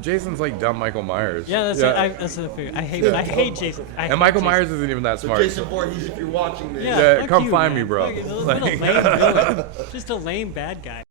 Jason's like dumb Michael Myers. Yeah, that's the thing. I hate Jason. And Michael Myers isn't even that smart. Jason Voorhees, if you're watching this. Yeah, come find me, bro. Just a lame bad guy.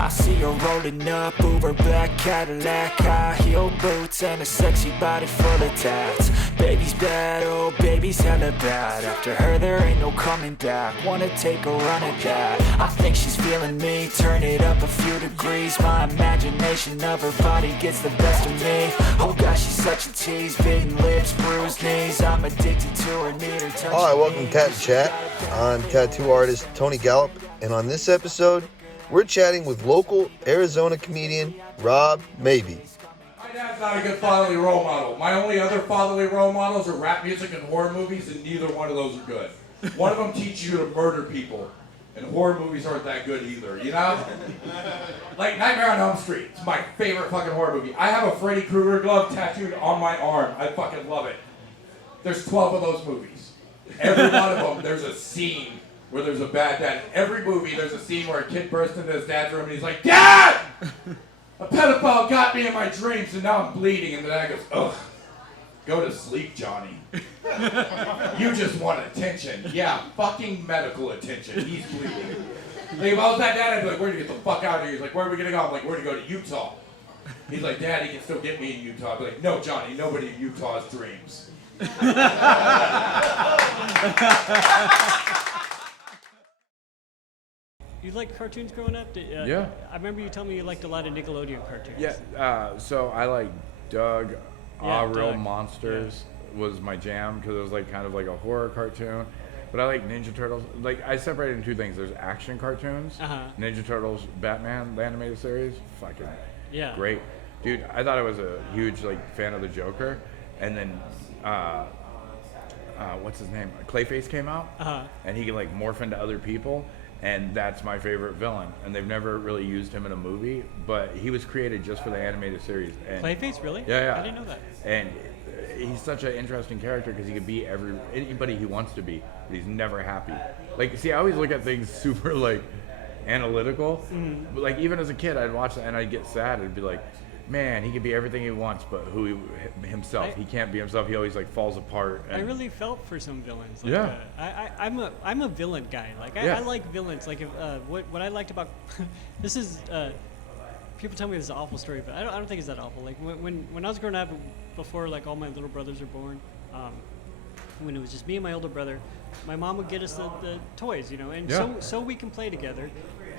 I see her rolling up, Uber black Cadillac, high heel boots and a sexy body full of tats. Baby's bad, oh baby's hella bad. After her there ain't no coming back. Wanna take a run at that. I think she's feeling me, turn it up a few degrees. My imagination of her body gets the best of me. Oh gosh, she's such a tease, bitten lips, bruised knees. I'm addicted to her, need her touch. Hi, welcome to Tat and Chat. I'm tattoo artist Tony Gallup, and on this episode, we're chatting with local Arizona comedian Rob Maebe. My dad's not a good fatherly role model. My only other fatherly role models are rap music and horror movies, and neither one of those are good. One of them teaches you to murder people, and horror movies aren't that good either, you know? Like Nightmare on Elm Street, it's my favorite fucking horror movie. I have a Freddy Krueger glove tattooed on my arm. I fucking love it. There's 12 of those movies. Every one of them, there's a scene where there's a bad dad. In every movie, there's a scene where a kid bursts into his dad's room and he's like, "Dad! A pedophile got me in my dreams and now I'm bleeding." And the dad goes, "Ugh, go to sleep, Johnny. You just want attention." Yeah, fucking medical attention. He's bleeding. Like, if I was that dad, I'd be like, "Where'd you get the fuck out of here?" He's like, "Where are we gonna go?" I'm like, "We're gonna go to Utah." He's like, "Dad, he can still get me in Utah." I'd be like, "No, Johnny, nobody in Utah has dreams." You liked cartoons growing up? Yeah. I remember you telling me you liked a lot of Nickelodeon cartoons. Yeah, so I like Doug, Real Doug. Monsters was my jam because it was like kind of like a horror cartoon. But I like Ninja Turtles. Like, I separate into two things. There's action cartoons, Ninja Turtles, Batman, the animated series, fucking great. Dude, I thought I was a huge like fan of the Joker. And then, what's his name? Clayface came out, and he can like morph into other people. And that's my favorite villain. And they've never really used him in a movie, but he was created just for the animated series. And Clayface, really? Yeah. I didn't know that. And he's such an interesting character because he could be anybody he wants to be, but he's never happy. Like, see, I always look at things super like analytical. But, like, even as a kid, I'd watch that and I'd get sad. It'd be like, man, he could be everything he wants, but himself. He can't be himself. He always like falls apart. I really felt for some villains. Like, Yeah. I'm a villain guy. Like I like villains. Like if, what I liked about this is people tell me this is an awful story, but I don't think it's that awful. Like when I was growing up, before like all my little brothers were born, when it was just me and my older brother, my mom would get us the toys, you know, and so we can play together.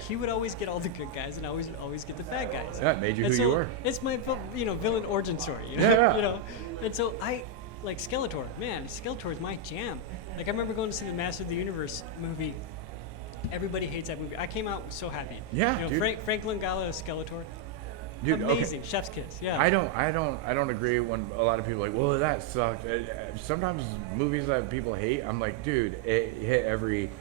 He would always get all the good guys, and I always get the bad guys. Yeah, it made you who you were. It's my villain origin story. You know? You know, and so I like Skeletor. Man, Skeletor is my jam. Like I remember going to see the Master of the Universe movie. Everybody hates that movie. I came out so happy. Yeah, you know, dude. Frank Langella as Skeletor. Dude, amazing. Okay. Chef's kiss. Yeah. I don't agree when a lot of people are like, well, that sucked. Sometimes movies that people hate, I'm like, dude, it hit every.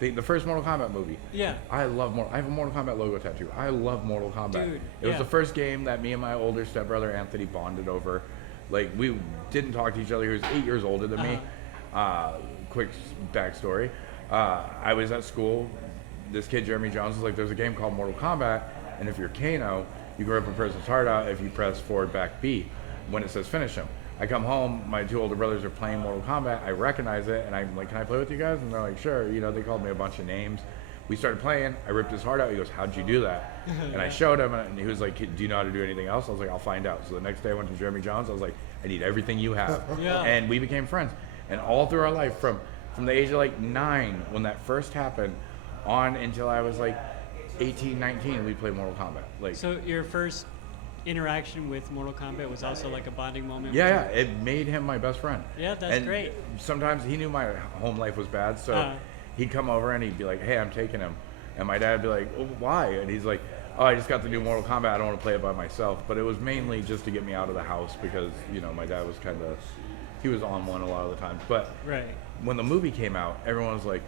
The first Mortal Kombat movie. Yeah. I have a Mortal Kombat logo tattoo. I love Mortal Kombat. Dude, it was the first game that me and my older stepbrother Anthony bonded over. Like, we didn't talk to each other. He was 8 years older than me. Quick backstory. I was at school. This kid, Jeremy Jones, was like, there's a game called Mortal Kombat, and if you're Kano, you grab a person's heart out if you press forward, back, B, when it says finish him. I come home, my two older brothers are playing Mortal Kombat, I recognize it, and I'm like, can I play with you guys? And they're like, sure. You know, they called me a bunch of names. We started playing, I ripped his heart out, he goes, how'd you do that? And I showed him, and he was like, do you know how to do anything else? I was like, I'll find out. So the next day I went to Jeremy Jones, I was like, I need everything you have. And we became friends. And all through our life, from the age of like 9, when that first happened, on until I was like 18, 19, we played Mortal Kombat. Like, so your first interaction with Mortal Kombat was also like a bonding moment? Yeah, it made him my best friend. Yeah, that's and great. Sometimes he knew my home life was bad, so he'd come over and he'd be like, hey, I'm taking him. And my dad would be like, oh, why? And he's like, oh, I just got the new Mortal Kombat, I don't want to play it by myself. But it was mainly just to get me out of the house because, you know, my dad was he was on one a lot of the times. But when the movie came out, everyone was like,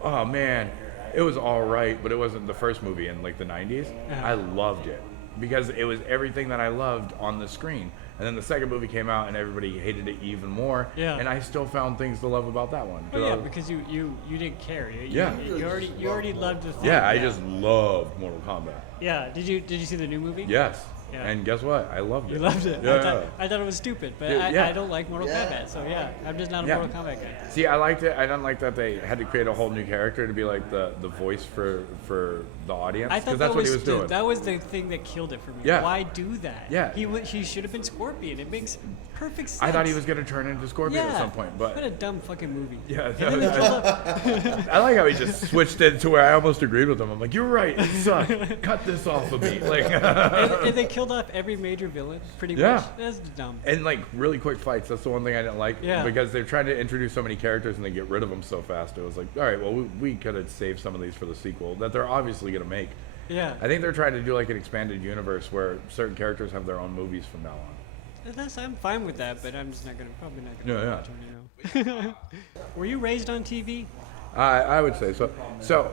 oh man, it was all right, but it wasn't the first movie in like the 90s. I loved it. because it was everything that I loved on the screen. And then the second movie came out, and everybody hated it even more. Yeah. And I still found things to love about that one. Oh, yeah, because you didn't care. Yeah. You already loved the thing. Yeah, I just loved Mortal Kombat. Yeah. Did you see the new movie? Yes. Yeah. And guess what? I loved it. You loved it. Yeah. I thought it was stupid, but Yeah. I don't like Mortal Kombat, so yeah, I'm just not a Yeah. Mortal Kombat guy. See, I liked it. I didn't like that they had to create a whole new character to be like the voice for the audience. I thought that's that what he was doing. that was the thing that killed it for me. Yeah. Why do that? Yeah. He should have been Scorpion. It makes perfect sense. I thought he was going to turn into Scorpion yeah. at some point, but What a dumb fucking movie. yeah, And then they killed off- I like how he just switched it to where I almost agreed with him. I'm like, you're right, it sucked. Cut this off of me. Like, and they killed off every major villain, pretty Yeah. much. That's dumb. and like really quick fights. That's the one thing I didn't like. Yeah. Because they're trying to introduce so many characters and they get rid of them so fast. It was like, all right, well, we could have saved some of these for the sequel that they're obviously going to make. Yeah. I think they're trying to do like an expanded universe where certain characters have their own movies from now on. I'm fine with that, but I'm just probably not gonna Yeah, watch them, you know. Were you raised on TV? I would say so. So,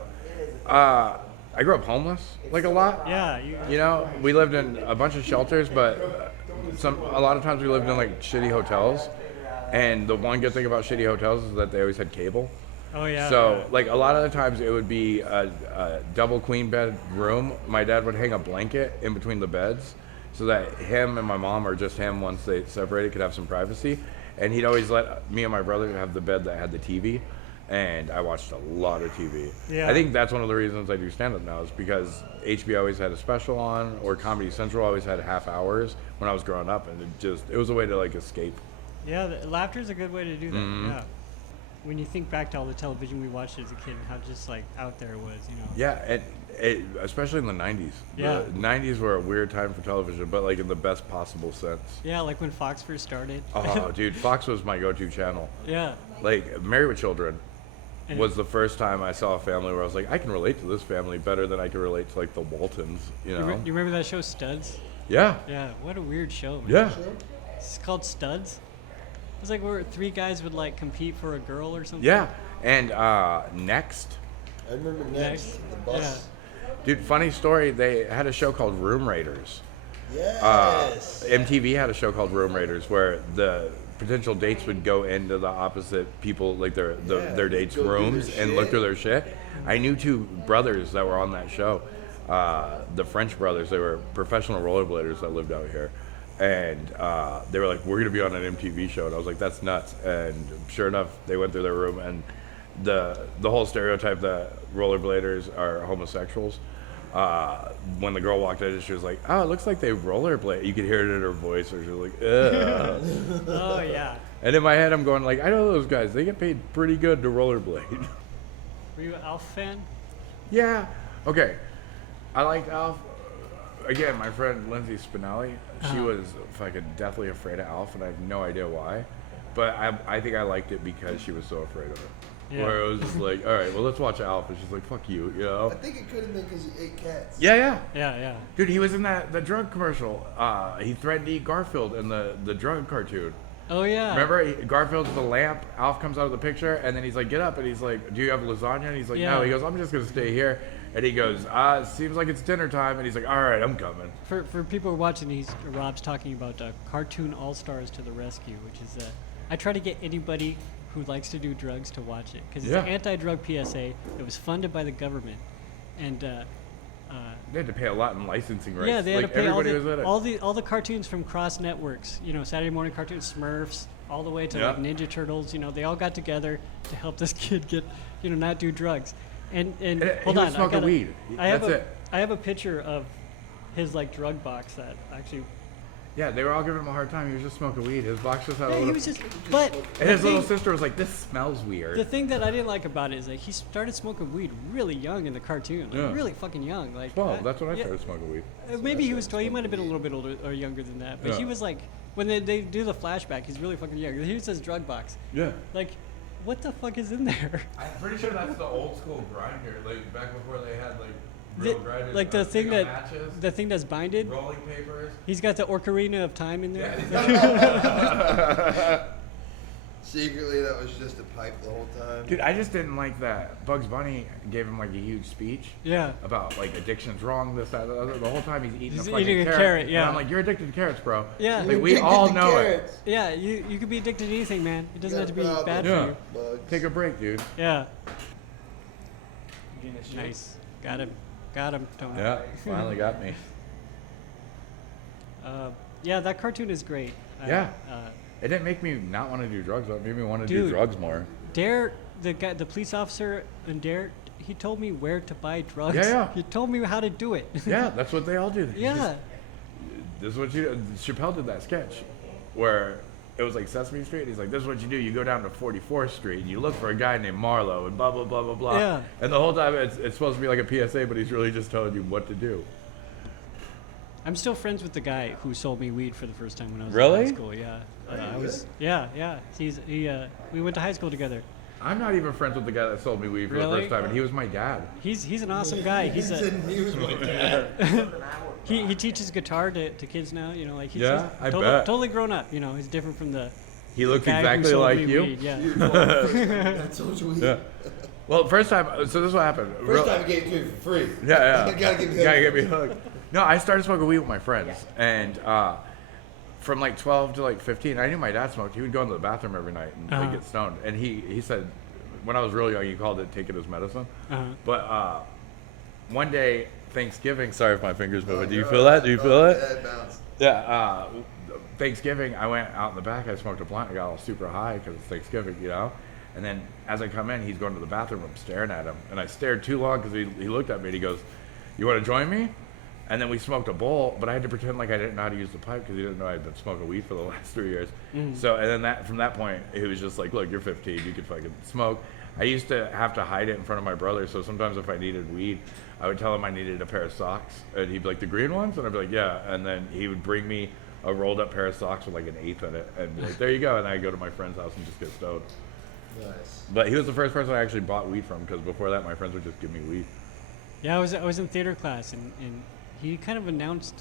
I grew up homeless, like a lot. Yeah. You know, we lived in a bunch of shelters, but a lot of times we lived in like shitty hotels. And the one good thing about shitty hotels is that they always had cable. Oh yeah. So, like a lot of the times it would be a double queen bed room. My dad would hang a blanket in between the beds so that him and my mom, or just him once they separated, could have some privacy. And he'd always let me and my brother have the bed that had the TV. And I watched a lot of TV. Yeah. I think that's one of the reasons I do stand-up now is because HBO always had a special on, or Comedy Central always had half hours when I was growing up, and it was a way to like escape. Yeah, laughter is a good way to do that. Mm-hmm. Yeah. When you think back to all the television we watched as a kid, and how just like out there it was, you know. Yeah, especially in the 90s. Yeah. The 90s were a weird time for television, but like in the best possible sense. Yeah, like when Fox first started. Oh, dude, Fox was my go-to channel. Yeah. Like, Married with Children And was the first time I saw a family where I was like, I can relate to this family better than I can relate to like the Waltons, you know? You remember that show Studs? Yeah. Yeah. What a weird show. Man. Yeah. It's called Studs. It's like where three guys would like compete for a girl or something. Yeah. And Next. I remember Next, the bus. Yeah. Dude, funny story, they had a show called Room Raiders. Yes. MTV had a show called Room Raiders where the potential dates would go into the opposite people, like their dates' go through rooms their and look shit. through their shit. I knew two brothers that were on that show. The French brothers, they were professional rollerbladers that lived out here. And they were like, we're going to be on an MTV show. And I was like, that's nuts. And sure enough, they went through their room, and the whole stereotype that rollerbladers are homosexuals. When the girl walked in, she was like, oh, it looks like they rollerblade. You could hear it in her voice, or she was like, ugh. Oh yeah. And in my head, I'm going like, I know those guys. They get paid pretty good to rollerblade. Were you an Alf fan? Yeah. Okay. I liked Alf. Again, my friend Lindsay Spinelli, she was fucking deathly afraid of Alf, and I have no idea why. But I think I liked it because she was so afraid of it. Yeah. Where it was just like, all right, well, let's watch Alf. And she's like, fuck you, you know? I think it could have been because he ate cats. Yeah, yeah. Yeah, yeah. Dude, he was in the drug commercial. He threatened to eat Garfield in the drug cartoon. Oh yeah. Remember, Garfield's the lamp. Alf comes out of the picture, and then he's like, "Get up!" And he's like, "Do you have lasagna?" And he's like, Yeah. "No." He goes, "I'm just gonna stay here." And he goes, "Seems like it's dinner time." And he's like, "All right, I'm coming." For people who are watching, Rob's talking about Cartoon All Stars to the Rescue, which is I try to get anybody who likes to do drugs to watch it because it's Yeah. an anti-drug PSA. It was funded by the government, and They had to pay a lot in licensing rights. yeah, they had like, to pay everybody was in it. all the cartoons from cross networks. You know, Saturday morning cartoons, Smurfs, all the way to Yeah. like Ninja Turtles. You know, they all got together to help this kid get, not do drugs. And he hold was on, smoking weed. That's it. I have a picture of his like drug box that actually. Yeah, they were all giving him a hard time. He was just smoking weed. His box just had a Yeah, little. he was just. But and his the little thing- sister was like, "This smells weird." The thing that I didn't like about it is like he started smoking weed really young in the cartoon, like Yeah. really fucking young. Like 12. That's when I yeah, started smoking weed. Maybe he was 12. He might have been a little bit older or younger than that. But Yeah. he was like, when they do the flashback, he's really fucking young. Here's his drug box. Yeah. Like, what the fuck is in there? I'm pretty sure that's the old school grinder, like back before they had like The- like the thing that matches, the thing that's binded. rolling papers. He's got the Ocarina of Time in there. Secretly, that was just a pipe the whole time. Dude, I just didn't like that. Bugs Bunny gave him like a huge speech. Yeah. About like addiction's wrong, this, that, the other. The whole time he's eating He's a fucking eating a carrot. carrot, yeah. And I'm like, you're addicted to carrots, bro. Yeah. Like, You're we addicted all to know carrots. Yeah, you could be addicted to anything, man. It doesn't have to be Got a bad problem. for you. Yeah. Bugs. Take a break, dude. Yeah. Nice. Got him, Tony. Yeah, finally got me. Yeah, that cartoon is great. Yeah. It didn't make me not want to do drugs, but it made me want to do Dude. drugs more. Dare, the guy, the police officer in Dare, he told me where to buy drugs. Yeah. He told me how to do it. Yeah, that's what they all do. Yeah. This is what you do. Chappelle did that sketch where it was like Sesame Street. He's like, this is what you do. You go down to 44th Street and you look for a guy named Marlowe and blah, blah, blah, blah, blah. Yeah. And the whole time it's supposed to be like a PSA, but he's really just telling you what to do. I'm still friends with the guy who sold me weed for the first time when I was Really? in high school. Yeah. I was. Yeah. We went to high school together. I'm not even friends with the guy that sold me weed for the Really? first time, and he was my dad. He's an awesome guy. He He's a, said he was my dad. he teaches guitar to kids now. You know, like he's, Yeah, he's I totally, bet. totally grown up. You know, he's different from the He looks guy who exactly sold like me you. weed. Yeah. Dude, well, the first time that sold you weed. Yeah. Well, first time, so this is what happened. First time he gave it to me for free. Yeah. You gotta give me Gotta get me hooked. No, I started smoking weed with my friends, and from like 12 to like 15, I knew my dad smoked. He would go into the bathroom every night and like, get stoned. And he said, when I was real young, he called it take it as medicine. But one day, Thanksgiving, sorry if my finger's moving. Do you feel that? Do you feel it? Yeah, it bounced. Yeah. Thanksgiving, I went out in the back. I smoked a blunt. I got all super high because it's Thanksgiving, you know. And then as I come in, he's going to the bathroom. I'm staring at him, and I stared too long because he looked at me and he goes, "You want to join me?" And then we smoked a bowl, but I had to pretend like I didn't know how to use the pipe because he didn't know I'd been smoking weed for the last 3 years. So, and then from that point, he was just like, "Look, you're 15. You can fucking smoke." I used to have to hide it in front of my brother. So sometimes if I needed weed, I would tell him I needed a pair of socks, and he'd be like, "The green ones?" And I'd be like, "Yeah." And then he would bring me a rolled up pair of socks with like an eighth in it, and be like, "There you go." And I'd go to my friend's house and just get stoned. Nice. But he was the first person I actually bought weed from because before that, my friends would just give me weed. Yeah, I was in theater class, and he kind of announced.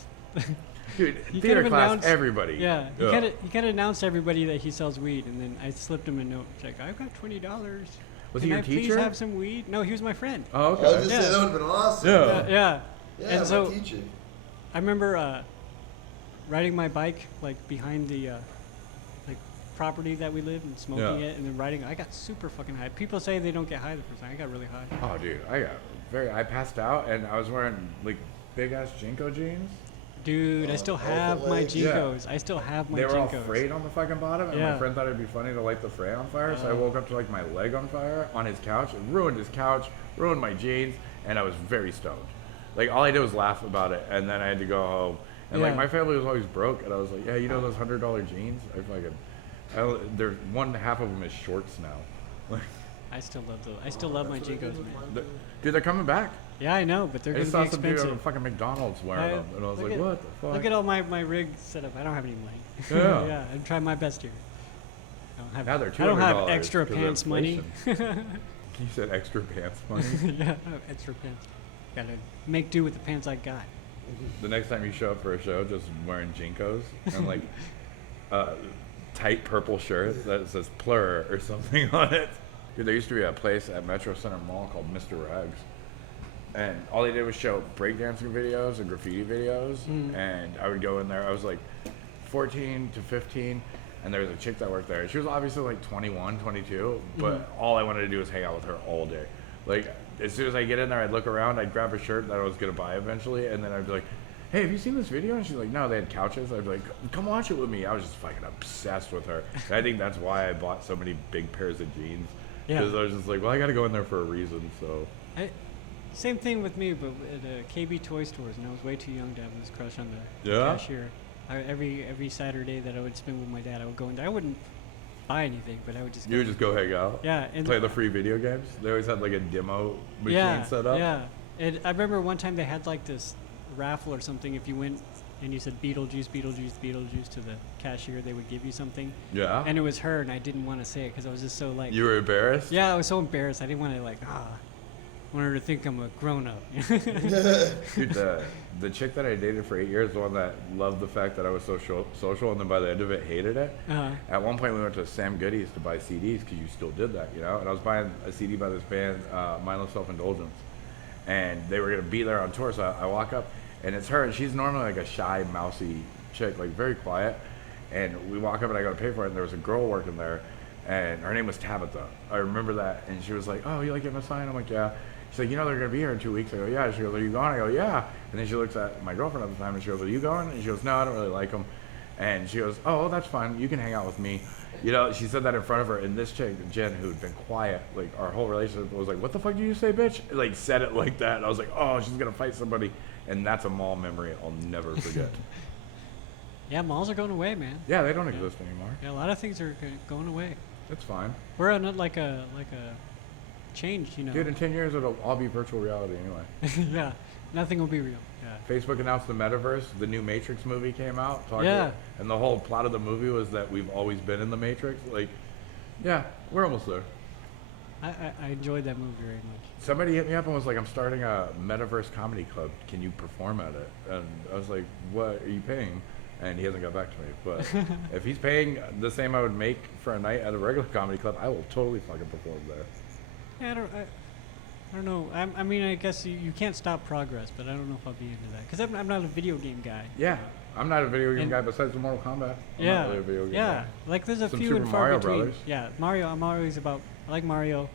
Dude, He theater kind of class, announced- everybody. Yeah, he kind of announced to everybody that he sells weed, and then I slipped him a note. It's like, "I've got $20. Was Can he your I teacher? please have some weed?" No, he was my friend. Oh, I was okay. just Yeah. saying that would have been awesome. Yeah. Yeah. Yeah, And my so teacher. I remember riding my bike like behind the like property that we lived and smoking Yeah. it, and then riding. I got super fucking high. People say they don't get high the first time. I got really high. Oh, dude, I passed out and I was wearing like big ass Jinko jeans. Dude, I still have my legs. Yeah. Jinkos. I still have my They were all Jinkos. frayed on the fucking bottom, and my Yeah. friend thought it'd be funny to light the fray on fire. So I woke up to like my leg on fire on his couch. It ruined his couch, ruined my jeans, and I was very stoned. Like all I did was laugh about it, and then I had to go home. And like Yeah. my family was always broke, and I was like, "Yeah, you know those $100 jeans? They're one half of them is shorts now." I still love those. I still love my Jinkos, man. Dude, they're coming back. Yeah, I know, but they're I gonna just be saw some dude at expensive. a fucking McDonald's wearing them, and I was look like, at- "What the fuck?" Look at all my rig set up. I don't have any money. Yeah. Yeah, I'm trying my best here. Now they're I don't have $200 extra 'cause of pants money. inflation. You said extra pants money. Yeah, I have extra pants. Gotta make do with the pants I got. The next time you show up for a show, just wearing Jinkos and like a tight purple shirt that says Plur or something on it. Dude, there used to be a place at Metro Center Mall called Mr. Rags. And all they did was show breakdancing videos and graffiti videos. And I would go in there. I was like 14 to 15. And there was a chick that worked there. She was obviously like 21, 22. But all I wanted to do was hang out with her all day. Like, as soon as I get in there, I'd look around. I'd grab a shirt that I was going to buy eventually. And then I'd be like, "Hey, have you seen this video?" And she's like, "No, they had couches." I'd be like, "Come watch it with me." I was just fucking obsessed with her. And I think that's why I bought so many big pairs of jeans. Yeah. Because I was just like, well, I got to go in there for a reason. So, Same thing with me, but at KB toy stores, and I was way too young to have this crush on the Yeah? cashier. Every Saturday that I would spend with my dad, I would go in there. I wouldn't buy anything, but I would just you would just go hang out? yeah, and Play the free video games? They always had like a demo machine set up? Yeah, and I remember one time they had like this raffle or something. If you went and you said Beetlejuice, Beetlejuice, Beetlejuice to the cashier, they would give you something. Yeah? And it was her, and I didn't want to say it because I was just so like. You were embarrassed? Yeah, I was so embarrassed. I didn't want to want her to think I'm a grown up. Dude, the chick that I dated for 8 years, the one that loved the fact that I was so social, and then by the end of it hated it. At one point, we went to Sam Goody's to buy CDs because you still did that, you know. And I was buying a CD by this band, Mindless Self-Indulgence, and they were gonna be there on tour. So I walk up, and it's her, and she's normally like a shy, mousy chick, like very quiet. And we walk up, and I go to pay for it, and there was a girl working there, and her name was Tabitha. I remember that, and she was like, "Oh, you like getting a sign?" I'm like, "Yeah." She's like, "You know they're gonna be here in 2 weeks." I go, "Yeah." She goes, "Are you going?" I go, "Yeah." And then she looks at my girlfriend at the time, and she goes, "Are you going?" And she goes, "No, I don't really like them." And she goes, "Oh, that's fine. You can hang out with me." You know, she said that in front of her, and this chick, Jen, who'd been quiet, like our whole relationship, was like, "What the fuck did you say, bitch?" Like said it like that. And I was like, "Oh, she's gonna fight somebody," and that's a mall memory I'll never forget. Yeah, malls are going away, man. Yeah, they don't exist anymore. Yeah, a lot of things are going away. It's fine. We're not like a change, you know. Dude, in 10 years, it'll all be virtual reality anyway. Yeah, nothing will be real. Yeah. Facebook announced the metaverse. The new Matrix movie came out. Yeah. And the whole plot of the movie was that we've always been in the Matrix. Like, yeah, we're almost there. I enjoyed that movie very much. Somebody hit me up and was like, "I'm starting a metaverse comedy club. Can you perform at it?" And I was like, "What are you paying?" And he hasn't got back to me. But if he's paying the same I would make for a night at a regular comedy club, I will totally fucking perform there. Yeah, I don't know. I mean, I guess you can't stop progress, but I don't know if I'll be into that because I'm not a video game guy. Yeah, I'm not a video game And- guy besides the Mortal Kombat. I'm Yeah, not really a video game yeah. guy. Like there's a Some few Super and far Mario between. Brothers. Yeah, Mario. I'm always about. I like Mario.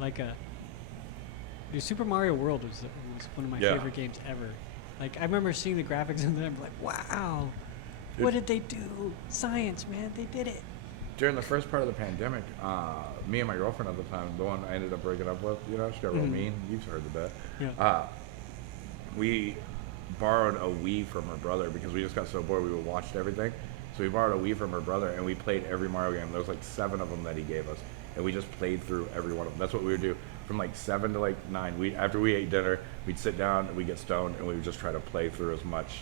Like the Super Mario World was one of my Yeah. favorite games ever. Like I remember seeing the graphics in there. I'm like, wow, what did they do? Science, man, they did it. During the first part of the pandemic, me and my girlfriend at the time, the one I ended up breaking up with, you know, she got real mean. You've heard the bit. Yeah. We borrowed a Wii from her brother because we just got so bored we watched everything. So we borrowed a Wii from her brother and we played every Mario game. There was like 7 of them that he gave us, and we just played through every one of them. That's what we would do from like 7 to like 9. After we ate dinner, we'd sit down and we'd get stoned and we would just try to play through as much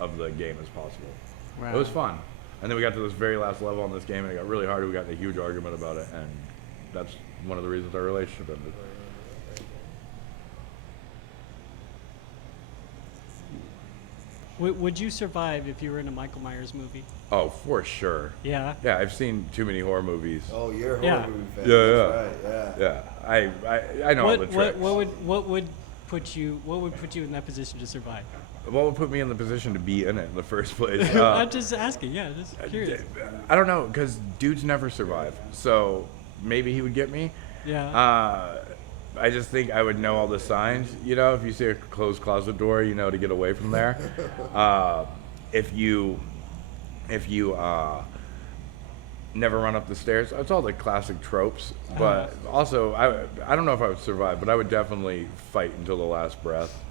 of the game as possible. Wow. It was fun. And then we got to this very last level on this game, and it got really hard. We got in a huge argument about it, and that's one of the reasons our relationship ended. Would you survive if you were in a Michael Myers movie? Oh, for sure. Yeah. Yeah, I've seen too many horror movies. Oh, you're a horror Yeah. movie fan. Yeah, That's right, yeah. Yeah, I know all the tricks. What would put you in that position to survive? What would put me in the position to be in it in the first place? I'm just asking. Yeah, just curious. I don't know, because dudes never survive. So maybe he would get me. Yeah. I just think I would know all the signs. You know, if you see a closed closet door, you know to get away from there. If you never run up the stairs, it's all the classic tropes. But also, I don't know if I would survive, but I would definitely fight until the last breath.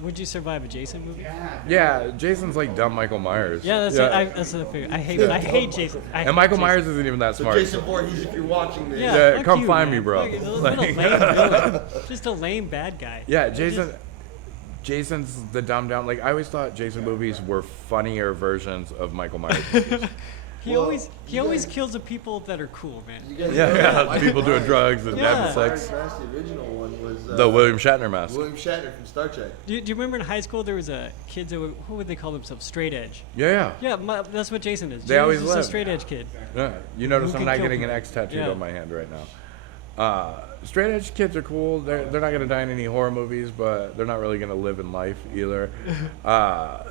Would you survive a Jason movie? Yeah, Jason's like dumb Michael Myers. Yeah, that's the thing. I hate Jason. And Michael Myers isn't even that smart. Jason Voorhees, if you're watching this. Yeah, fuck come you, find man. me, bro. Like, a little Like- lame villain. Just a lame bad guy. Yeah, Jason's the dumb down. Like I always thought Jason movies were funnier versions of Michael Myers movies. He Well, always you guys- kills the people that are cool, man. You guys know Yeah, Michael people doing Myers. drugs and Yeah. having sex. Myers mask, the original one was The William Shatner mask. William Shatner from Star Trek. Do you remember in high school there was a kids that who would they call themselves? Straight edge. Yeah, Yeah, that's what Jason is. They Jason's always just a live. straight edge kid. yeah. You notice Who I'm can not kill getting an people. X tattooed Yeah. on my hand right now. Straight edge kids are cool. They're not gonna die in any horror movies, but they're not really gonna live in life either.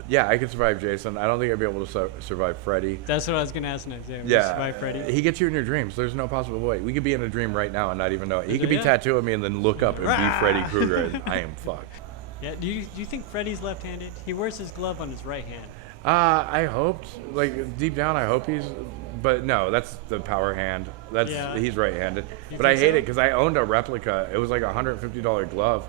Yeah, I could survive Jason. I don't think I'd be able to survive Freddy. That's what I was gonna ask next. Yeah, Yeah, survive Freddy. he gets you in your dreams. There's no possible way. We could be in a dream right now and not even know it. He could be Yeah. tattooing me and then look up and be Freddy Krueger, and I am fucked. Yeah. Do you think Freddy's left-handed? He wears his glove on his right hand. I hoped, like deep down, I hope he's, but no, that's the power hand. That's Yeah. he's right-handed. You But I think hate so? it because I owned a replica. It was like a $150 glove,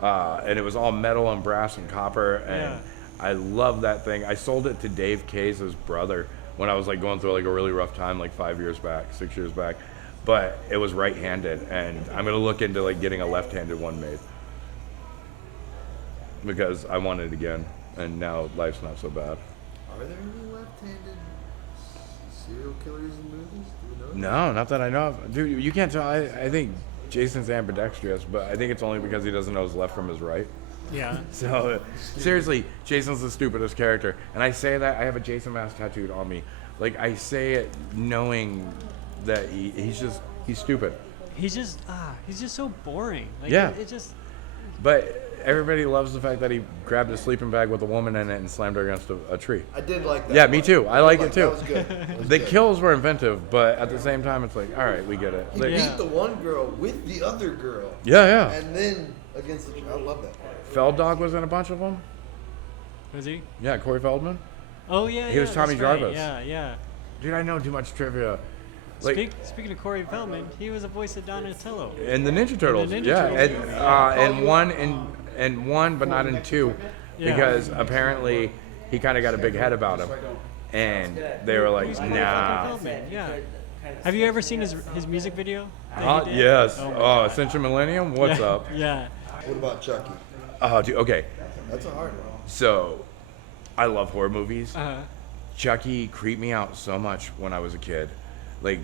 and it was all metal and brass and copper, and Yeah. I love that thing. I sold it to Dave Kay's brother when I was like going through like a really rough time, like 6 years back. But it was right-handed, and I'm gonna look into like getting a left-handed one made because I want it again, and now life's not so bad. Are there any left-handed serial killers in movies? Do we know? No, not that I know of. Dude, you can't tell. I think Jason's ambidextrous, but I think it's only because he doesn't know his left from his right. Yeah. So, seriously, Jason's the stupidest character. And I say that, I have a Jason mask tattooed on me. Like, I say it knowing that he's stupid. He's just so boring. Like, Yeah. It just. But everybody loves the fact that he grabbed a sleeping bag with a woman in it and slammed her against a tree. I did like that. Yeah, me too. I like it too. That was good. That was The good. kills were inventive, but at the same time, it's like, all right, we get it. He Like, Yeah. beat the one girl with the other girl. yeah. And then against the... I love that part. Feldog was in a bunch of them. Was he? Yeah, Corey Feldman. Oh yeah. He was yeah, Tommy that's right. Jarvis. Yeah. Dude, I know too much trivia. Like, Speaking of Corey Feldman, he was the voice of Donatello. and the Ninja Turtles. Ninja Yeah, Turtles. and one, but not in two, Yeah. because apparently he kind of got a big head about him, and they were like, He's Corey nah. Feldman. Yeah. Have you ever seen his music video? that he did? Yes. Oh, my Oh, God. Ascension Millennium. What's Yeah, up? Yeah. What about Chucky? Oh, dude. Okay. That's a hard one. So, I love horror movies. Uh-huh. Chucky creeped me out so much when I was a kid. Like,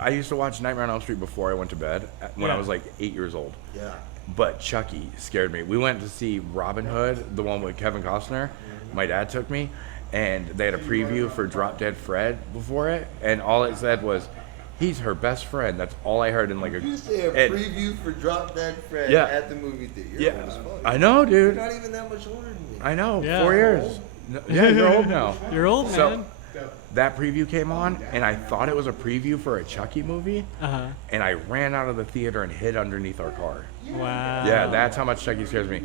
I used to watch Nightmare on Elm Street before I went to bed when I Yeah. was like 8 years old. Yeah. But Chucky scared me. We went to see Robin Hood, the one with Kevin Costner. My dad took me, and they had a preview for Drop Dead Fred before it, and all it said was, "He's her best friend." That's all I heard in like a. You say a and- preview for Drop Dead Fred Yeah. at the movie theater. Yeah, It was fun. I know, You're dude. not even that much older than me. I know. Yeah. 4 years. No, yeah, you're old now. You're old, So man. that preview came on, and I thought it was a preview for a Chucky movie, Uh-huh. and I ran out of the theater and hid underneath our car. Wow. Yeah, that's how much Chucky scares me.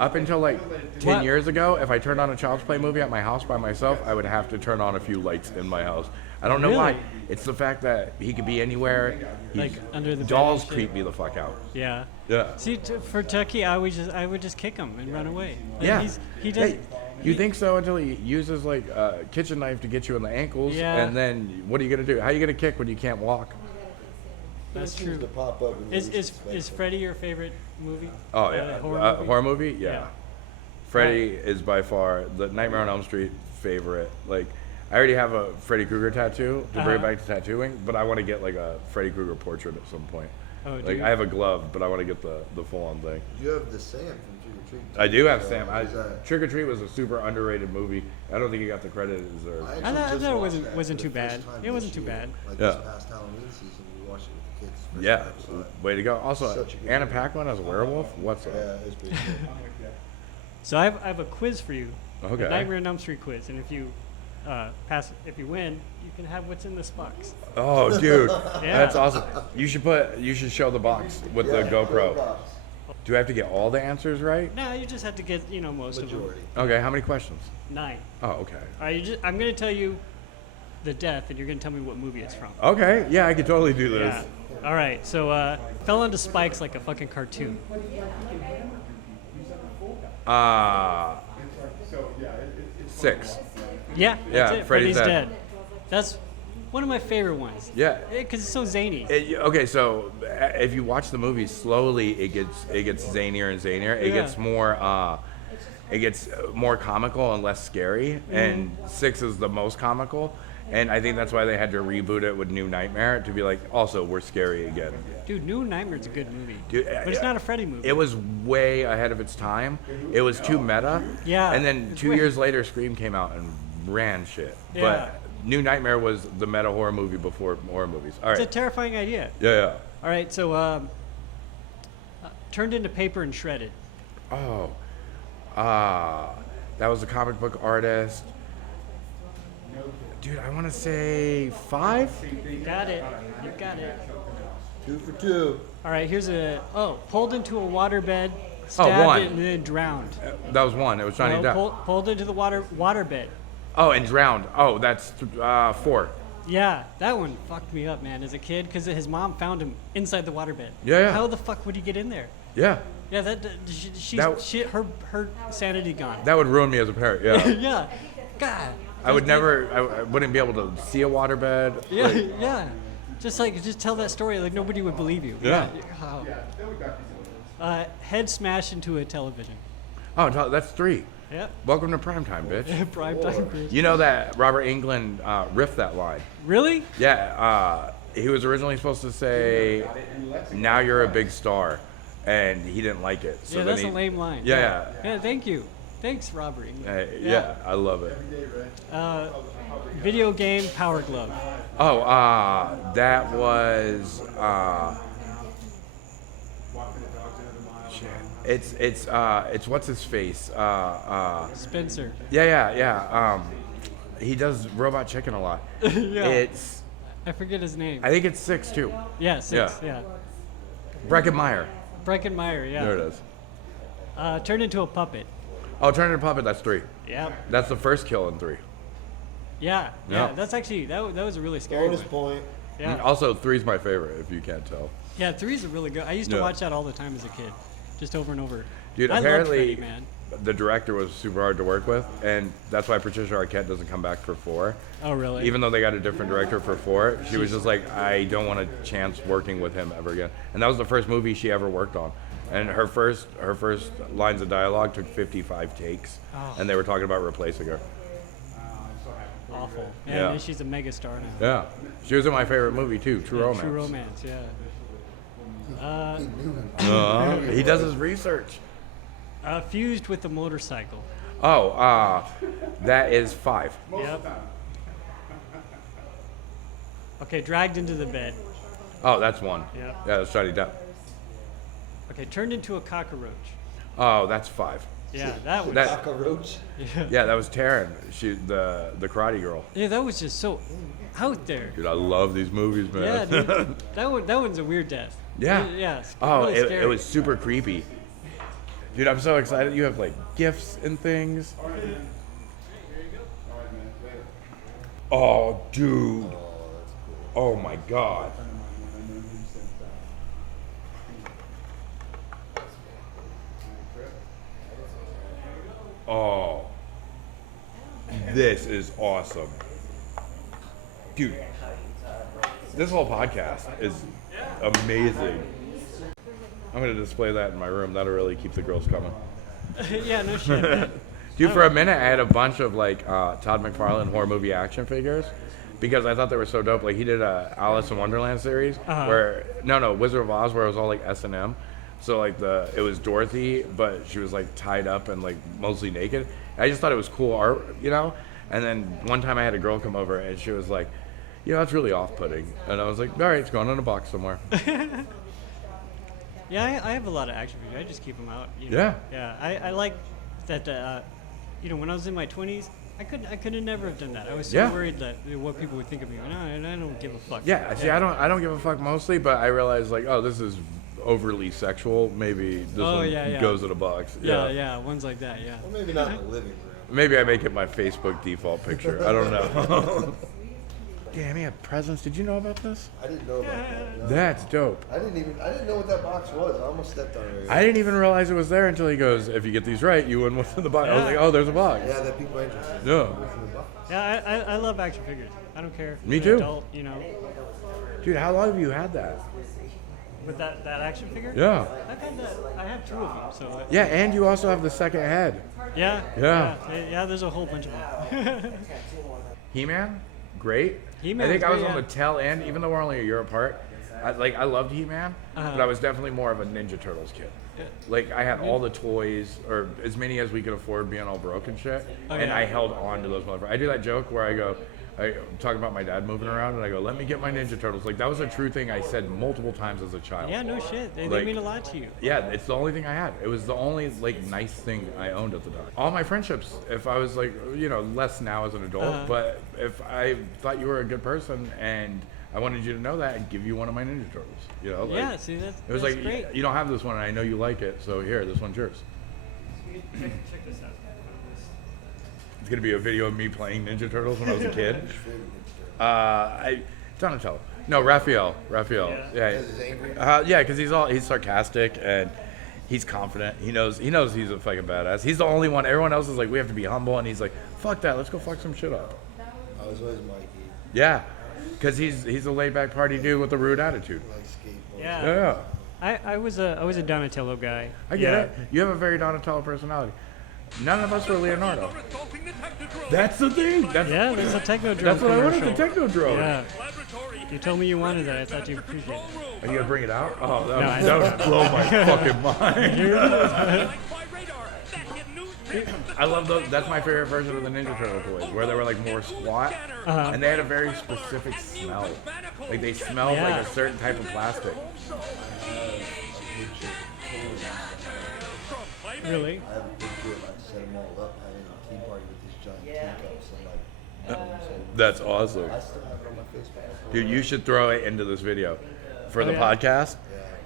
Up until like 10 What? years ago, if I turned on a Child's Play movie at my house by myself, I would have to turn on a few lights in my house. I don't know why. Really? It's the fact that he could be anywhere. Like under the bed dolls and shit? creep me the fuck out. Yeah. Yeah. See, for Chucky, I would just kick him and run away. Like, Yeah. He does. Hey, you think so until he uses like a kitchen knife to get you in the ankles, Yeah. and then what are you gonna do? How are you gonna kick when you can't walk? That's It seems true. to pop up in Is movies is especially. Freddy your favorite movie? Oh yeah, Horror movie? Yeah. Yeah. Freddy is by far the Nightmare on Elm Street favorite. Like, I already have a Freddy Krueger tattoo to bring it back to tattooing, but I want to get like a Freddy Krueger portrait at some point. Oh, Like, dude. I have a glove, but I want to get the full on thing. You have the Sam from Trick or Treat. I do have So, Sam. is that- Trick or Treat was a super underrated movie. I don't think he got the credit it deserved. actually I thought just it watched that wasn't for too the first bad. time It this wasn't too year. bad. Like Yeah. this past Halloween season, we watched it with the kids. First Yeah, time I saw it. way to go. Also, Such a good Anna movie. Paquin as a werewolf. What's up? Yeah, it's pretty good. So I have a quiz for you. Okay. A Nightmare on Elm Street quiz, and if you if you win, you can have what's in this box. Oh, dude, Yeah. that's awesome. You should show the box with the Yeah, GoPro. Robs. Do I have to get all the answers right? No, you just have to get most Majority. Okay, how many questions? of them. 9. Oh, okay. All right, I'm gonna tell you the death, and you're gonna tell me what movie it's from. Okay, yeah, I could totally do this. Yeah. All right. So fell onto spikes like a fucking cartoon. Six. Yeah. Yeah, That's it. Freddy's Freddy's dead. dead. That's one of my favorite ones. Yeah. Because it's so zany. Okay, so if you watch the movie slowly, it gets zanier and zanier. It Yeah. gets more comical and less scary. And 6 is the most comical. And I think that's why they had to reboot it with New Nightmare to be like, also we're scary again. Dude, New Nightmare's a good movie. Dude, but it's not a Freddy movie. It was way ahead of its time. It was too meta. Yeah, And then it's 2 way- years later, Scream came out and ran shit. Yeah. But New Nightmare was the meta horror movie before horror movies. All It's a right. terrifying idea. Yeah. All right, so turned into paper and shredded. Oh. That was a comic book artist. Dude, I want to say 5? You got it. You got it. 2 for 2. All right, here's pulled into a waterbed, stabbed one. it, and then drowned. That was 1. It was Johnny No, Depp. pulled into the waterbed. Oh, and drowned. Oh, that's 4. Yeah, that one fucked me up, man, as a kid, because his mom found him inside the waterbed. Yeah. How the fuck would he get in there? Yeah. Yeah, That- her sanity gone. That would ruin me as a parent. Yeah. Yeah, God. I wouldn't be able to see a waterbed. Yeah, yeah. Just tell that story like nobody would believe you. Yeah. Head smashed into a television. Oh, that's 3. Yep. Welcome to primetime, bitch. Prime time bitch. You know that Robert Englund riffed that line. Really? Yeah, he was originally supposed to say, "Now you're a big star," and he didn't like it. So yeah, then that's a lame line. Yeah. Yeah, thank you. Thanks, Robert. Yeah, I love it. Video game Power Glove. Oh, that was shit. It's what's his face? Spencer. Yeah. He does Robot Chicken a lot. Yeah. I forget his name. I think it's 6 too. Yeah, 6. Yeah. Breckenmeyer. Breckenmeyer. Yeah. There it is. Turned into a puppet. Oh, Turn into a Puppet. That's 3. Yeah. That's the first kill in 3. Yeah. Yeah. That's actually that was a really scary Bonus one. point. Yeah. Also, 3's my favorite, if you can't tell. Yeah, 3's a really good. I used to Yeah. watch that all the time as a kid, just over and over. Dude, I loved apparently Freddy, man. the director was super hard to work with, and that's why Patricia Arquette doesn't come back for 4. Oh, really? Even though they got a different director for 4, she was just like, I don't want a chance working with him ever again. And that was the first movie she ever worked on. And her first lines of dialogue took 55 takes, Oh. and they were talking about replacing her. Awful. Yeah. And she's a mega star now. Yeah, she was in my favorite movie too, True Romance. True Romance. Yeah. He does his research. Fused with the motorcycle. Oh, that is 5. Yep. Okay, dragged into the bed. Oh, that's 1. Yep. Yeah, that's Johnny Depp. Okay, turned into a cockroach. Oh, that's 5. Yeah, that was. That- Cockroach. Yeah, that was Taryn. She, the karate girl. Yeah, that was just so out there. Dude, I love these movies, man. Yeah, dude. that one's a weird death. Yeah. Yeah. It's Oh, really it scary. was super creepy. Dude, I'm so excited. You have like gifts and things. Oh, dude. Oh my God. Oh. This is awesome. Dude. This whole podcast is amazing. I'm gonna display that in my room. That'll really keep the girls coming. Yeah, no shit. Man. Dude, for a minute, I had a bunch of like Todd McFarlane horror movie action figures because I thought they were so dope. Like he did a Alice in Wonderland series where Wizard of Oz, where it was all like S&M. So like it was Dorothy, but she was like tied up and like mostly naked. I just thought it was cool art, you know. And then one time I had a girl come over and she was like, that's really off-putting. And I was like, all right, it's going in a box somewhere. Yeah, I have a lot of action figures. I just keep them out. You know? Yeah. Yeah, I like that. When I was in my 20s, I could have never have done that. I was so Yeah. worried that what people would think of me. No, I don't give a fuck. Yeah, see, I don't give a fuck mostly, but I realized like, oh, this is overly sexual. Maybe this one yeah. goes in a box. Yeah, ones like that. Yeah. Well, maybe not in the living room. Maybe I make it my Facebook default picture. I don't know. Damn, he had presents. Did you know about this? I didn't know about that. No. That's dope. I didn't know what that box was. I almost stepped on it. I didn't even realize it was there until he goes, if you get these right, you win what's in the box. I was like, oh, there's a box. Yeah, that people are interested. Yeah. Yeah, I love action figures. I don't care. If Me you're too. an adult, Dude, how long have you had that? With that action figure? Yeah. I've had that. I have 2 of them. So. Yeah, and you also have the second head. Yeah. Yeah. Yeah. There's a whole bunch of them. He-Man, great. He-Man I think was I was great, on yeah. the tail end, even though we're only a year apart. I loved He-Man, but I was definitely more of a Ninja Turtles kid. Yeah. Like I had all the toys, or as many as we could afford, being all broke and shit. Oh, and yeah. I held on to those motherfuckers. I do that joke where I talk about my dad moving around, and I go, "Let me get my Ninja Turtles." Like that was a true thing I said multiple times as a child. Yeah, no shit. They Like- mean a lot to you. Yeah, it's the only thing I had. It was the only like nice thing I owned at the time. All my friendships, if I was like, less now as an adult, but if I thought you were a good person and I wanted you to know that, I'd give you one of my Ninja Turtles. Like, Yeah, see, that's it was that's like, great. you don't have this one and I know you like it, so here, this one's yours. Check this out. It's gonna be a video of me playing Ninja Turtles when I was a kid. Donatello. No, Raphael. Yeah. Yeah, because he's sarcastic and he's confident. He knows he's a fucking badass. He's the only one. Everyone else is like, we have to be humble, and he's like, fuck that, let's go fuck some shit up. I was always Mikey. Yeah, because he's a laid back party dude with a rude attitude. Like skateboard. Yeah. Yeah, I was a Donatello guy. I get it. You have a very Donatello personality. None of us were Leonardo. That's the thing. That's there's a Technodrome That's what I wanted, the commercial. Technodrome. Yeah. You told me you wanted that. I thought you'd appreciate it. Are you gonna bring it out? Oh, No, I that would blow my fucking mind. I love those. That's my favorite version of the Ninja Turtle toys, where they were like more squat, and they had a very specific smell. Like they smelled like a certain type of plastic. Really? I have a picture of I set them all up having a tea party with these giant teacups and like. That's awesome. I still have it on my Facebook. Dude, you should throw it into this video for the podcast.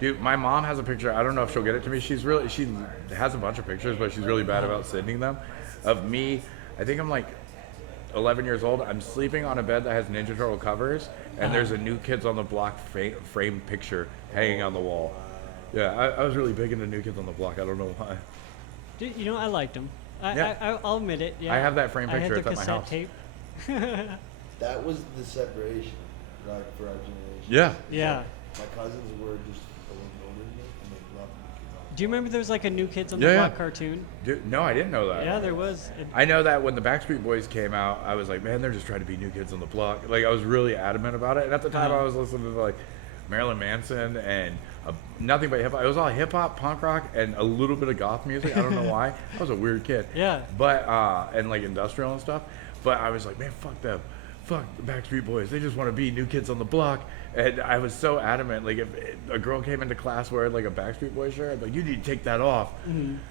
Dude, my mom has a picture. I don't know if she'll get it to me. She has a bunch of pictures, but she's really bad about sending them. Of me, I think I'm like 11 years old. I'm sleeping on a bed that has Ninja Turtle covers, and there's a New Kids on the Block framed picture hanging on the wall. Yeah, I was really big into New Kids on the Block. I don't know why. Dude, you know, I liked them. Yeah. I'll admit it. Yeah. I have that framed picture. I It's had at the my cassette house. tape. That was the separation, right, for our generation. Yeah. Yeah. My cousins were just a little older than me, and they loved New Kids on Do you remember there was like a New Kids on the Yeah, Block yeah. cartoon? Dude, no, I didn't know that. Yeah, there was. I know that when the Backstreet Boys came out, I was like, man, they're just trying to be New Kids on the Block. Like, I was really adamant about it. And at the time, I was listening to like Marilyn Manson and nothing but hip hop. It was all hip hop, punk rock, and a little bit of goth music. I don't know why. I was a weird kid. Yeah. But and like industrial and stuff. But I was like, man, fuck them. Fuck the Backstreet Boys. They just want to be New Kids on the Block. And I was so adamant. Like, if a girl came into class wearing like a Backstreet Boys shirt, I'd be like, you need to take that off.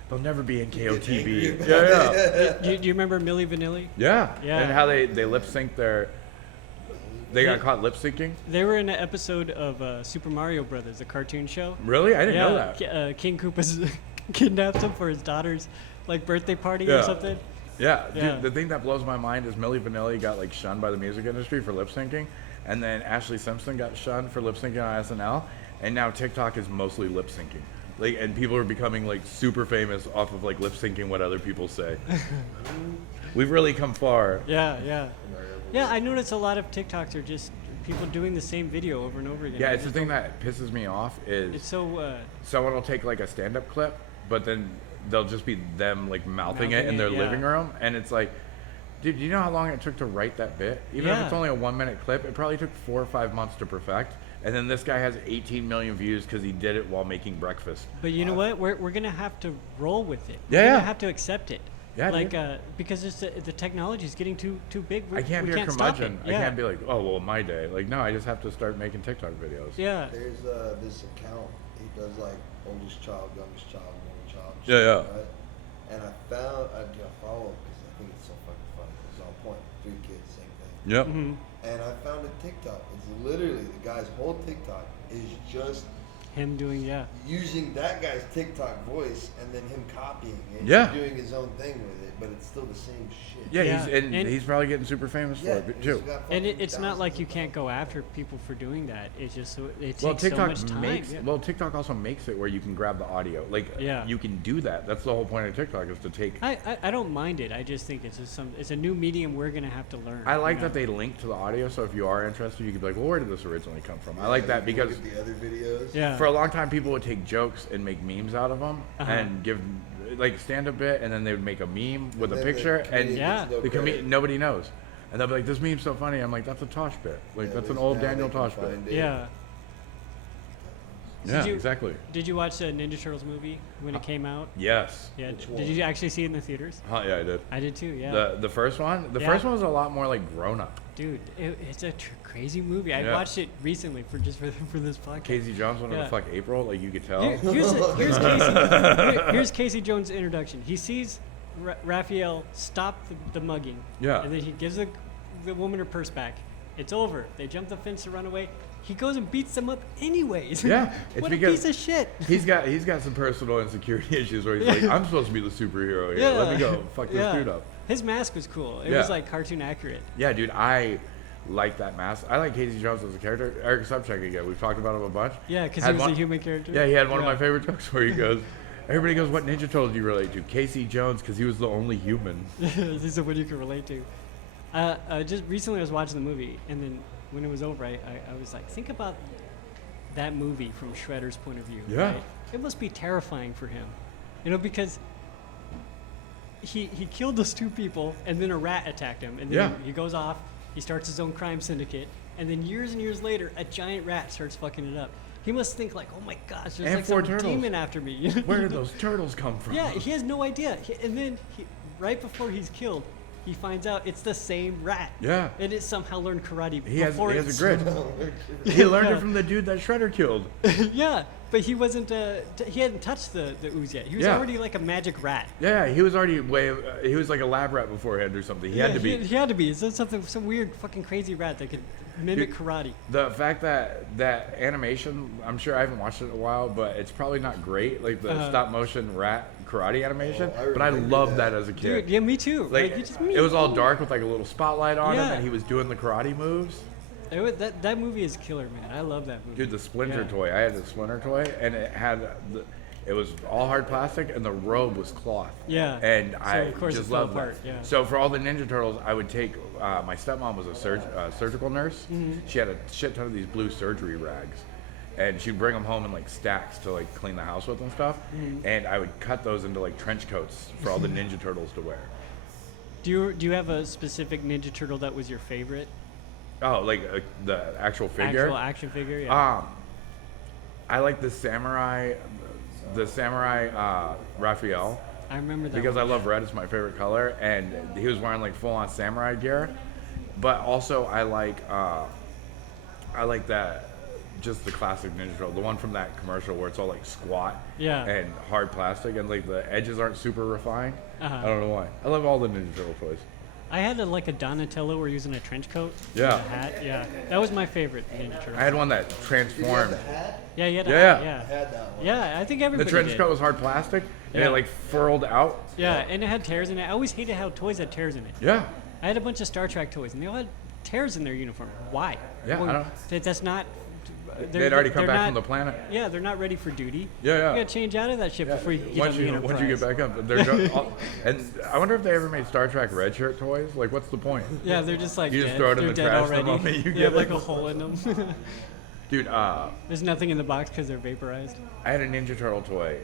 They'll never be in KOTB. Yeah. Do you remember Milli Vanilli? Yeah. Yeah. And how they lip sync their. They got caught lip syncing? They were in an episode of Super Mario Brothers, the cartoon show. Really? I didn't know that. King Koopa's kidnapped him for his daughter's like birthday party or something. Yeah. Yeah. Dude, the thing that blows my mind is Milli Vanilli got like shunned by the music industry for lip syncing, and then Ashley Simpson got shunned for lip syncing on SNL, and now TikTok is mostly lip syncing. Like, and people are becoming like super famous off of like lip syncing what other people say. We've really come far. Yeah. I noticed a lot of TikToks are just people doing the same video over and over again. Yeah, it's the thing that pisses me off is It's so. someone will take like a stand-up clip, but then they'll just be them like mouthing it Mouthing in their it, yeah. living room, and it's like, dude, you know how long it took to write that bit? Even if Yeah. it's only a 1 minute clip, it probably took 4 or 5 months to perfect. And then this guy has 18 million views because he did it while making breakfast. But you know what? We're gonna have to roll with it. Yeah, We're gonna yeah. have to accept it. Yeah, like dude. because it's the technology is getting too big. I can't we be a can't stop it. curmudgeon. I Yeah. can't be like, oh, well, my day. Like, no, I just have to start making TikTok videos. Yeah. There's this account. He does like oldest child, youngest child, middle child. Yeah, yeah. Right? And I follow him because I think it's so fucking funny. It's on point. 3 kids, same thing. Yep. Mm-hmm. And I found a TikTok. It's literally the guy's whole TikTok is just Him doing using that guy's TikTok voice and then him copying it. Yeah. And doing his own thing with it, but it's still the same shit. Yeah, Yeah, and and- he's probably getting super famous for it too. And it's not like you can't go after people for doing that. It's just so it takes Well, TikTok so much time. makes yeah. well, TikTok also makes it where you can grab the audio. Like, Yeah. you can do that. That's the whole point of TikTok is to take. I don't mind it. I just think it's just it's a new medium we're gonna have to learn. I like you know? that they link to the audio, so if you are interested, you could be like, well, where did this originally come from? I like that because Look at the other videos. Yeah. for a long time, people would take jokes and make memes out of them and give like stand up bit, and then they would make a meme with a then the picture, and comedian Yeah. gets no the credit. nobody knows. And they'll be like, this meme's so funny. I'm like, that's a Tosh bit. Like, Yeah, that's an there's- old now Daniel they can Tosh bit. find it. Yeah. Yeah, you- exactly. Did you watch the Ninja Turtles movie when it came out? Yes. Yeah. Which Did you actually see it in the theaters? Yeah, I did. I did too. Yeah. The first one, the Yeah. first one was a lot more like grown up. Dude, it's a crazy movie. I Yeah. watched it recently for this podcast. Casey Jones wanted Yeah. to fuck April, like you could tell. Here's Casey Jones' introduction. He sees Raphael stop the mugging. Yeah. And then he gives the woman her purse back. It's over. They jump the fence to run away. He goes and beats them up anyways. Yeah, it's what a because piece of shit. He's got some personal insecurity issues where he's like, I'm supposed to be the superhero here. Let me go fuck this dude up. His mask was cool. It Yeah. was like cartoon accurate. Yeah, dude, I like that mask. I like Casey Jones as a character. Eric Subcheck again. We've talked about him a bunch. Yeah, because Had he was one- a human character. Yeah, he had one of my favorite jokes where he goes, everybody goes, what Ninja Turtle do you relate to? Casey Jones, because he was the only human. This is what you can relate to. Just recently I was watching the movie, and then when it was over, I was like, think about that movie from Shredder's point of view. Yeah. Right? It must be terrifying for him. You know, because he killed those 2 people, and then a rat attacked him, and then he goes off. He starts his own crime syndicate, and then years and years later, a giant rat starts fucking it up. He must think like, oh my gosh, there's And like 4 some turtles. demon after me. Where did those turtles come from? Yeah, he has no idea. And then right before he's killed, he finds out it's the same rat. Yeah. And it somehow learned karate He has before a it's- grit. He learned it from the dude that Shredder killed. Yeah, but he wasn't. He hadn't touched the ooze yet. He was already like a magic rat. Yeah, he was already he was like a lab rat beforehand or something. He had to be. He had to be. It's some weird fucking crazy rat that could mimic karate. The fact that animation, I'm sure I haven't watched it in a while, but it's probably not great, like the stop motion rat karate animation. But I loved that as a kid. Dude, yeah, me too. Like, it was all dark with like a little spotlight on him, Yeah. and he was doing the karate moves. That movie is killer, man. I love that movie. Dude, the Splinter Yeah. toy. I had the Splinter toy, and it was all hard plastic, and the robe was cloth. Yeah. And So, I of course, just it fell loved apart, that. yeah. So for all the Ninja Turtles, I would take. My stepmom was a surgical nurse. Mm-hmm. She had a shit ton of these blue surgery rags, and she'd bring them home in like stacks to like clean the house with and stuff. Mm-hmm. And I would cut those into like trench coats for all the Ninja Turtles to wear. Do you have a specific Ninja Turtle that was your favorite? Oh, like the actual figure. Actual action figure? Yeah. I like the samurai Raphael. I remember that. Because one. I love red, it's my favorite color, and he was wearing like full-on samurai gear. But also, I like that, just the classic Ninja Turtle, the one from that commercial where it's all like squat and hard plastic, and like the edges aren't super refined. I don't know why. I love all the Ninja Turtle toys. I had a Donatello where he was in a trench coat. Yeah. And a hat. Yeah. That was my favorite Ninja Turtle. I had one that transformed. Yeah, he had a Yeah. hat. Yeah. I had that one. Yeah, I think The everybody trench did. coat was hard plastic, and Yeah. it like furled out. Yeah, and it had tears in it. I always hated how toys had tears in it. Yeah. I had a bunch of Star Trek toys, and they all had tears in their uniform. Why? Yeah, I don't- That's not. They'd already come they're back not- from the planet. Yeah, they're not ready for duty. Yeah. You gotta change out of that shit before you get Once on the you Enterprise. get back up, they're and I wonder if they ever made Star Trek red shirt toys. Like, what's the point? Yeah, they're just like You dead. just throw it in They're the dead trash the already. moment you They get have like it. a hole in them. Dude, There's nothing in the box because they're vaporized. I had a Ninja Turtle toy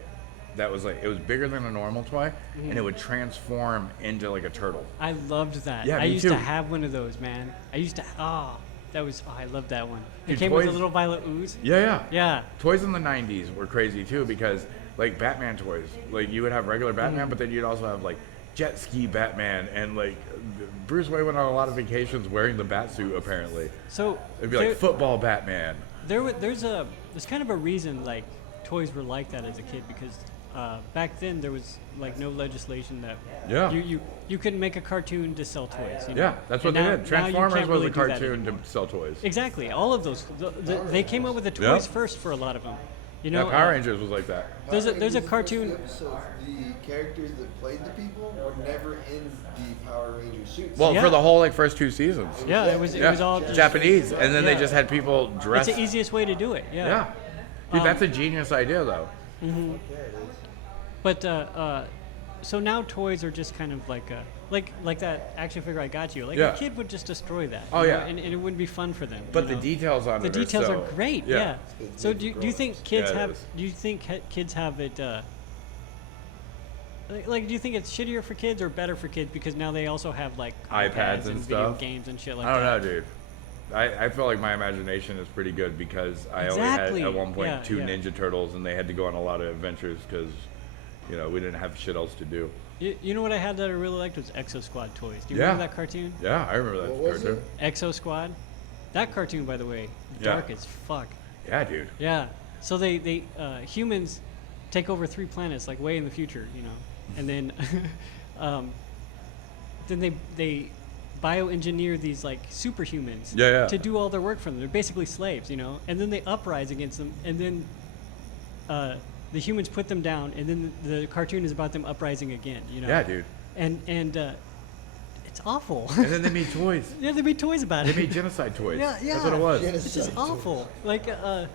that was like, it was bigger than a normal toy, and it would transform into like a turtle. I loved that. Yeah, I me used too. to have one of those, man. I used to. I loved that one. It Dude, came with a toys- little violet ooze. Yeah. Yeah. Toys in the 90s were crazy too, because like Batman toys, like you would have regular Batman, but then you'd also have like jet ski Batman, and like Bruce Wayne went on a lot of vacations wearing the bat suit apparently. So It'd be like football Batman. there's kind of a reason like toys were like that as a kid, because back then there was like no legislation that Yeah. you couldn't make a cartoon to sell toys. You know? Yeah, that's what And they now- did. now you Transformers can't was really a do that cartoon to anymore. sell toys. Exactly, all of those. They came up with the toys first for a lot of them. You know, Yeah, Power Rangers was like that. There's a Power Rangers, cartoon. the first episodes, the characters that played the people were never in the Power Ranger suits. Well, Yeah. for the whole like first 2 seasons. Yeah, it was all just, Japanese, and then they Yeah. just had people It's dressed. the easiest way to do it. Yeah. Yeah, dude, that's a genius idea though. But so now toys are just kind of like that action figure I got you. Like Yeah. a kid would just destroy that. Oh, you know, yeah. and it wouldn't be fun for them. But you the know? details on The it details are are so, great. Yeah. So do you think kids Yeah, it have? is. Do you think kids have it? Like, do you think it's shittier for kids or better for kids because now they also have like iPads and and video stuff? games and shit like I don't that? know, dude. I feel like my imagination is pretty good because I only Exactly. had at one point Yeah, 2 yeah. Ninja Turtles, and they had to go on a lot of adventures because, you know, we didn't have shit else to do. You know what I had that I really liked was Exo Squad toys. Do you Yeah. remember that cartoon? Yeah, I remember that What was cartoon. Exo Squad. That cartoon, by the way, Yeah. dark as fuck. Yeah, dude. Yeah. So they humans take over 3 planets like way in the future, you know, and then then they bioengineer these like superhumans Yeah, yeah. to do all their work for them. They're basically slaves, you know, and then they uprise against them, and then the humans put them down, and then the cartoon is about them uprising again, you know. Yeah, dude. And it's awful. And then they made toys. Yeah, they made toys about They it. made genocide toys. Yeah, That's what it yeah. was. It's just awful. Like, man,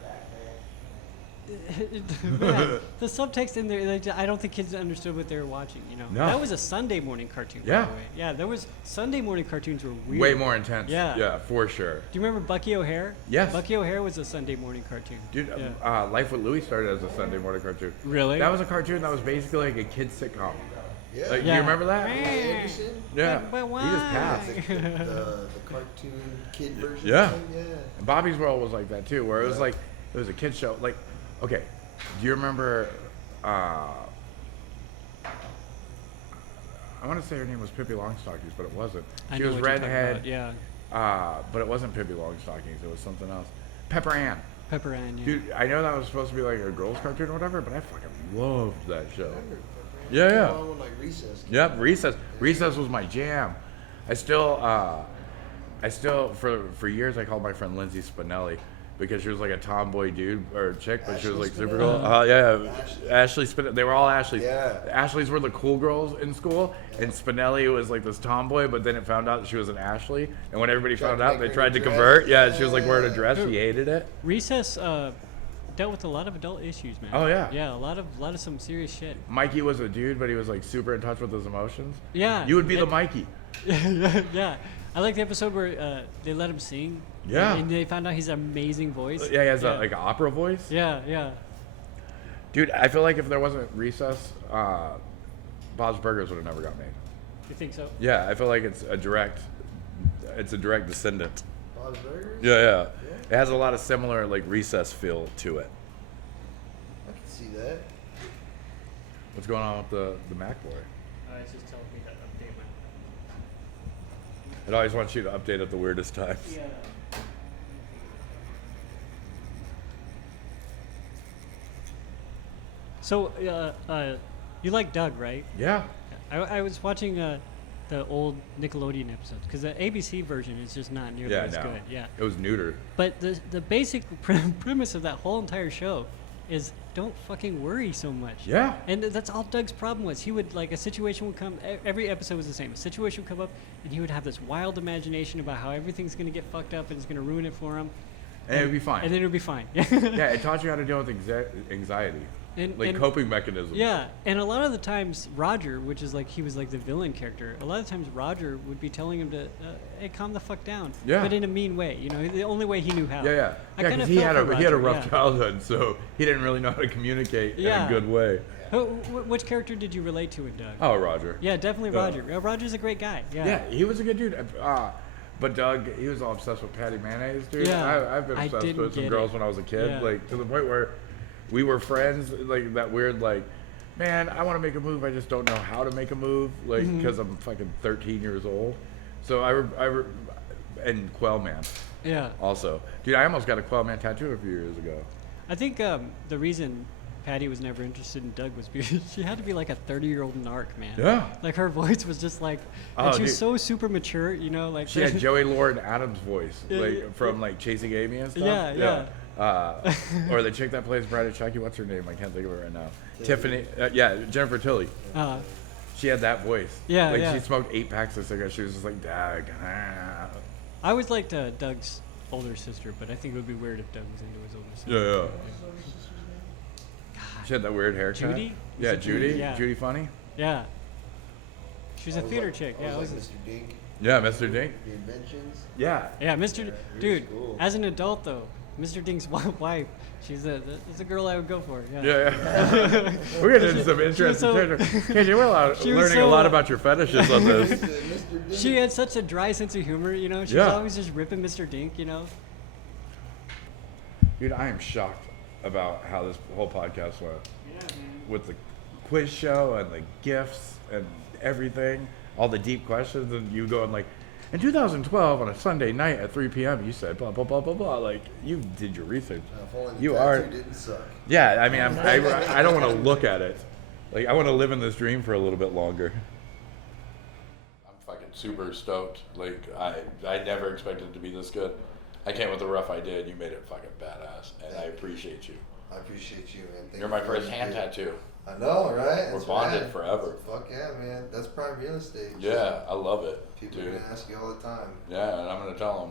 the subtext in there, like, I don't think kids understood what they were watching, you know? No. That was a Sunday morning cartoon, by Yeah. the way. Yeah, there was, Sunday morning cartoons were weird. Way more intense. Yeah. Yeah, for sure. Do you remember Bucky O'Hare? Yes. Bucky O'Hare was a Sunday morning cartoon. Dude, Yeah. Life with Louie started as a Sunday morning cartoon. Really? That was a cartoon that was basically like a kid's sitcom. Yeah. Like, Yeah. you remember that? Anderson? Yeah. But He why? just passed. The cartoon kid version. Yeah. Thing? Yeah. And Bobby's World was like that too, where it was like it was a kid show. Like, okay, do you remember? I want to say her name was Pippi Longstockings, but it wasn't. I She know was what you're talking redhead. about, yeah. But it wasn't Pippi Longstockings. It was something else. Pepper Ann. Pepper Ann, yeah. Dude, I know that was supposed to be like a girls' cartoon or whatever, but I fucking loved that show. Yeah, yeah. Along with like Recess. Yep, Recess. Recess was my jam. I still, for years, I called my friend Lindsay Spinelli because she was like a tomboy dude or chick, but she was like super cool. Yeah, Ashley Spinelli. They were all Ashleys. Yeah. Ashleys were the cool girls in school, and Spinelli was like this tomboy. But then it found out that she was an Ashley, and when everybody Tried found to out, make they her tried to dress. convert. Yeah, she was like wearing a dress. She hated it. Recess dealt with a lot of adult issues, man. Oh, yeah. Yeah, a lot of some serious shit. Mikey was a dude, but he was like super in touch with his emotions. Yeah. You would be the Mikey. Yeah. I like the episode where they let him sing. Yeah. And they found out he's an amazing voice. Yeah, he has like an opera voice. Yeah, yeah. Dude, I feel like if there wasn't Recess, Bob's Burgers would have never got made. You think so? Yeah, I feel like it's a direct descendant. Bob's Burgers? Yeah. It has a lot of similar like Recess feel to it. I can see that. What's going on with the Mac boy? It's just telling me to update my. It always wants you to update at the weirdest times. Yeah. So, you like Doug, right? Yeah. I was watching the old Nickelodeon episodes because the ABC version is just not nearly as good. Yeah. It was neutered. But the basic premise of that whole entire show is don't fucking worry so much. Yeah. And that's all Doug's problem was. He would, like, a situation would come, every episode was the same. A situation would come up, and he would have this wild imagination about how everything's going to get fucked up and it's going to ruin it for him. And it would be fine. And then it would be fine. Yeah, it taught you how to deal with anxiety. And Coping mechanisms. Yeah, and a lot of the times Roger, which is like he was like the villain character, a lot of times Roger would be telling him to, hey, calm the fuck down. Yeah. But in a mean way, you know, the only way he knew how. Yeah. I Yeah, kinda because he had felt for he had a Roger, rough yeah. childhood, so he didn't really know how to communicate in Yeah. a good way. Which character did you relate to in Doug? Oh, Roger. Yeah, definitely Roger. Yeah, Roger's a great guy. Yeah. Yeah, he was a good dude. But Doug, he was all obsessed with Patty Mayonnaise, dude. Yeah, I've been I obsessed didn't with some get girls it. when I was a kid, Yeah. like to the point where we were friends, like that weird, like, man, I want to make a move, I just don't know how to make a move, like, Mm-hmm. because I'm fucking 13 years old. So and Quellman Yeah. also, dude. I almost got a Quellman tattoo a few years ago. I think the reason Patty was never interested in Doug was because she had to be like a 30-year-old narc, man. Yeah. Like her voice was just like, Oh, and she was dude. so super mature, you know, like. She had Joey Lauren Adams' voice, Yeah, like yeah. from like Chasing Amy and stuff. Yeah. Or the chick that plays Bride of Chucky, what's her name? I can't think of it right now. Tiffany. Jennifer Tilly. She had that voice. Yeah, Like yeah. she smoked 8 packs of cigarettes. She was just like, Doug. I always liked Doug's older sister, but I think it would be weird if Doug was into his older sister. Yeah. She had that weird haircut. Judy? Was Yeah, it Judy? Judy. Yeah. Judy Funny. Yeah. She was a theater chick. I Yeah, was I like was. Mr. Dink, Yeah, Mr. Dink. The Inventions. Yeah. Yeah, Mr. he Dude, was cool. as an adult though, Mr. Dink's wife, she's a girl I would go for. Yeah. Yeah. We're getting into some interesting so- territory. KJ, we're she was learning a so, lot about your fetishes on this. Mr. Dink. She had such a dry sense of humor, you know. She was Yeah. always just ripping Mr. Dink, you know. Dude, I am shocked about how this whole podcast went. With the quiz show and the gifts and everything, all the deep questions, and you going like, in 2012 on a Sunday night at 3 p.m. you said blah blah blah blah blah. Like you did your research. If only the You tattoo are. didn't suck. Yeah, I mean, I don't want to look at it. Like I want to live in this dream for a little bit longer. I'm fucking super stoked. Like I never expected it to be this good. I came with the rough idea, and you made it fucking badass, and I appreciate you. I appreciate you, man. Thank You're you my for first everything hand you did. tattoo. I know, right? We're That's bonded rad. forever. Fuck yeah, man. That's prime real estate. Yeah, I love it, People dude. are gonna ask you all the time. Yeah, and I'm gonna tell them.